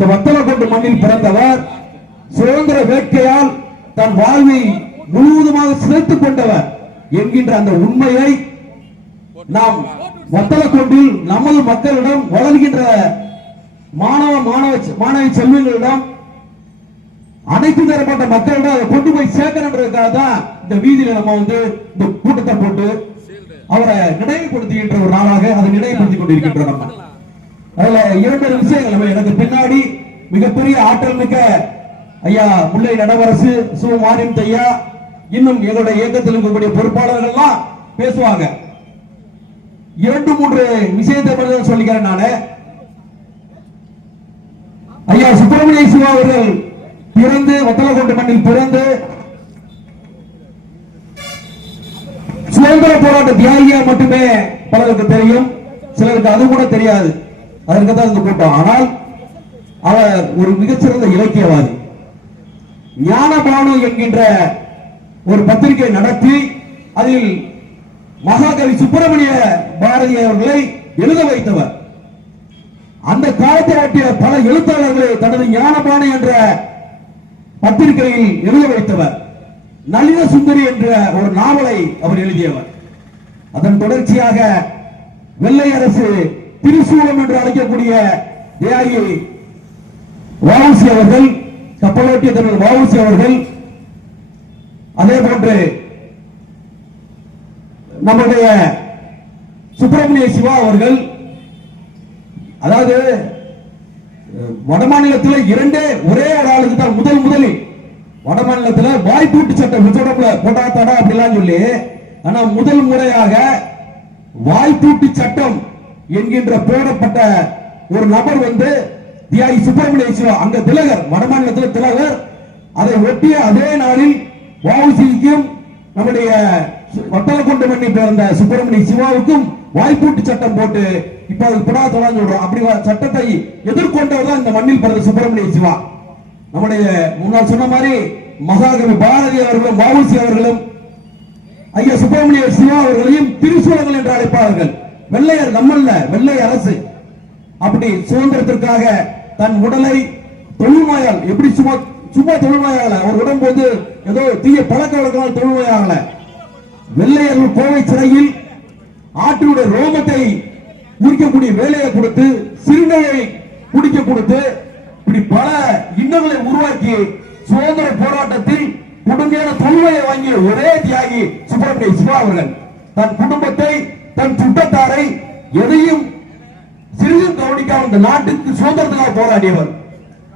இந்த வத்தலக்கோட்டு மண்ணில் பிறந்தவர் சுதந்திர வேட்கையால் தன் வாழ்வை முழுவதுமாக சிதைத்துக் கொண்டவர் என்கின்ற அந்த உண்மையை நாம் வத்தலக்கோட்டில் நமது மக்களிடம் வளர்கின்ற மாணவ மாணவ மாணவி செல்வங்களிடம் அனைத்து தரப்பட்ட மக்களிடம் அதை கொண்டு போய் சேர்க்கணுன்றதுக்காக தான் இந்த வீதியில நம்ம வந்து இந்த கூட்டத்தை போட்டு அவரை நினைவுபடுத்துகின்ற ஒரு நாளாக அதை நினைவுபடுத்திக் கொண்டிருக்கின்றோம் நம்ம. அதுல இரண்டு விஷயங்கள் எனக்கு பின்னாடி மிகப்பெரிய ஆற்றல் மிக்க ஐயா முல்லை நடவரசு சு மாரியம் ஐயா இன்னும் எங்களுடைய இயக்கத்தில் இருக்கக்கூடிய பொறுப்பாளர்கள் எல்லாம் பேசுவாங்க. இரண்டு மூன்று விஷயத்தை மட்டும் சொல்லிக்கிறேன் நானு. ஐயா சுப்பிரமணிய சிவா அவர்கள் பிறந்து வத்தலக்கோட்டை மண்ணில் பிறந்து சுதந்திர போராட்ட தியாகியா மட்டுமே பலருக்கு தெரியும். சிலருக்கு அது கூட தெரியாது. அதற்கு தான் இந்த கூட்டம் ஆனால் அவர் ஒரு மிகச்சிறந்த இலக்கியவாதி. ஞானபானு என்கின்ற ஒரு பத்திரிகை நடத்தி அதில் மகாகவி சுப்பிரமணிய பாரதி அவர்களை எழுத வைத்தவர். அந்த காலத்தை ஆட்டிய பல எழுத்தாளர்களை தனது ஞானபானு என்ற பத்திரிகையில் எழுத வைத்தவர். நளித சுந்தரி என்ற ஒரு நாவலை அவர் எழுதியவர். அதன் தொடர்ச்சியாக வெள்ளை அரசு திரிசூலம் என்று அழைக்கக்கூடிய தியாகி வாவுசி அவர்கள் கப்பலோட்டிய தலைவர் வாவுசி அவர்கள் அதே போன்று நம்முடைய சுப்பிரமணிய சிவா அவர்கள் அதாவது வடமாநிலத்தில் இரண்டே ஒரே ஒரு ஆளுக்கு தான் முதல் முதலில் வடமாநிலத்தில் வாய்ப்பூட்டு சட்டம் உச்சடப்புல போட்டா தடா அப்படிலாம் சொல்லி ஆனா முதல் முறையாக வாய்ப்பூட்டு சட்டம் என்கின்ற போடப்பட்ட ஒரு நபர் வந்து தியாகி சுப்பிரமணிய சிவா அங்க திலகர் வடமாநிலத்தில் திலகர் அதை ஒட்டிய அதே நாளில் வாவுசிக்கும் நம்முடைய வட்டலக்குண்டு மண்ணி பிறந்த சுப்பிரமணிய சிவாவுக்கும் வாய்ப்பூட்டு சட்டம் போட்டு இப்ப அது புடாதலாம் சொல்றோம் அப்படி சட்டத்தை எதிர்கொண்டவர் தான் இந்த மண்ணில் பிறந்த சுப்பிரமணிய சிவா. நம்முடைய முன்னால் சொன்ன மாதிரி மகாகவி பாரதி அவர்களும் வாவுசி அவர்களும் ஐயா சுப்பிரமணிய சிவா அவர்களையும் திருசூலங்கள் என்று அழைப்பார்கள். வெள்ளையர் நம்மல்ல வெள்ளை அரசு. அப்படி சுதந்திரத்திற்காக தன் உடலை தொழுநோயால் எப்படி சும்மா சும்மா தொழுநோயாகல அவர் உடம்பு வந்து ஏதோ தீய பழக்க வழக்கங்கள் தொழுநோயாகல வெள்ளையர்கள் கோவை சிறையில் ஆற்றினுடைய ரோமத்தை உரிக்கக்கூடிய வேலையை கொடுத்து சிறுநீரை குடிக்க கொடுத்து இப்படி பல இன்னங்களை உருவாக்கி சுதந்திர போராட்டத்தில் கொடுமையான தொழுவையை வாங்கிய ஒரே தியாகி சுப்பிரமணிய சிவா அவர்கள் தன் குடும்பத்தை தன் சுட்டத்தாரை எதையும் சிறிதும் கவனிக்காம இந்த நாட்டுக்கு சுதந்திரத்துக்காக போராடியவர்.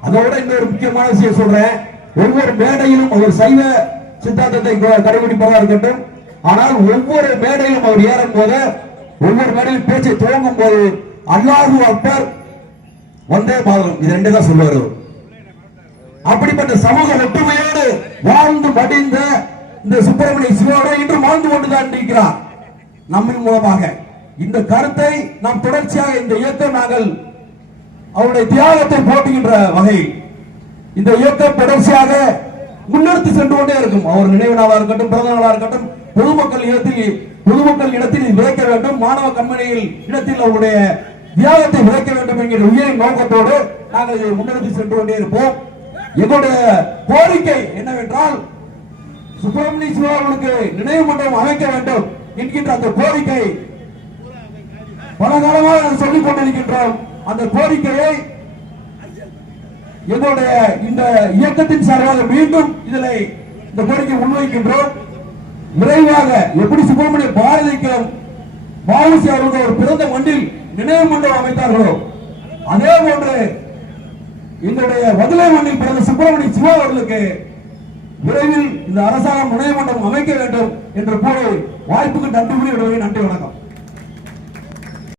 அதோட இன்னொரு முக்கியமான விஷயம் சொல்றேன். ஒவ்வொரு மேடையிலும் அவர் சைவ சித்தாந்தத்தை க- கடைபிடிப்பதாக இருக்கட்டும். ஆனால் ஒவ்வொரு மேடையிலும் அவர் ஏறும் போது ஒவ்வொரு மேடையில் பேச்சை துவங்கும் போது அல்லாஹு அக்பர் வந்தே பாதம் இது ரெண்டு தான் சொல்லுவாரு. அப்படிப்பட்ட சமூக ஒற்றுமையோடு வாழ்ந்து மடிந்த இந்த சுப்பிரமணிய சிவோட இன்று வாழ்ந்து கொண்டுதான் இருக்கிறார். நம்மின் மூலமாக. இந்த கருத்தை நாம் தொடர்ச்சியாக இந்த இயக்கம் நாங்கள் அவருடைய தியாகத்தை போட்டுகின்ற வகையில் இந்த இயக்கம் தொடர்ச்சியாக முன்னெடுத்து சென்று கொண்டே இருக்கும். அவர் நினைவு இருக்கட்டும் பிறந்த இருக்கட்டும் பொதுமக்கள் இடத்தில் பொதுமக்கள் இடத்தில் விளைக்க விதைக்க வேண்டும். மாணவ கம்பெனியில் இடத்தில் அவருடைய தியாகத்தை விதைக்க வேண்டும் என்கிற உயிரின் நோக்கத்தோடு நாங்கள் இதை முன்னெடுத்து சென்று கொண்டே இருப்போம். எங்களுடைய கோரிக்கை என்னவென்றால் சுப்பிரமணிய சிவா அவர்களுக்கு நினைவு மண்டலம் அமைக்க வேண்டும். என்கின்ற அந்த கோரிக்கை பல காலமாக சொல்லிக் கொண்டிருக்கின்றோம். அந்த கோரிக்கையை எங்களுடைய இந்த இயக்கத்தின் சார்பாக மீண்டும் இதனை இந்த கோரிக்கை முன்வைக்கின்றோம். விரைவாக எப்படி சுப்பிரமணிய பாரதிக்கு பாவுசி அவர்கள் ஒரு பிறந்த மண்ணில் நினைவு மண்டபம் அமைத்தார்களோ அதே போன்று எங்களுடைய மதுரை மண்ணில் பிறந்த சுப்பிரமணிய சிவா அவர்களுக்கு விரைவில் இந்த அரசாங்கம் முனைய மண்டலம் அமைக்க வேண்டும் என்று கூறி வாய்ப்புக்கு நன்றி கூறி விடுவதை நன்றி வணக்கம்.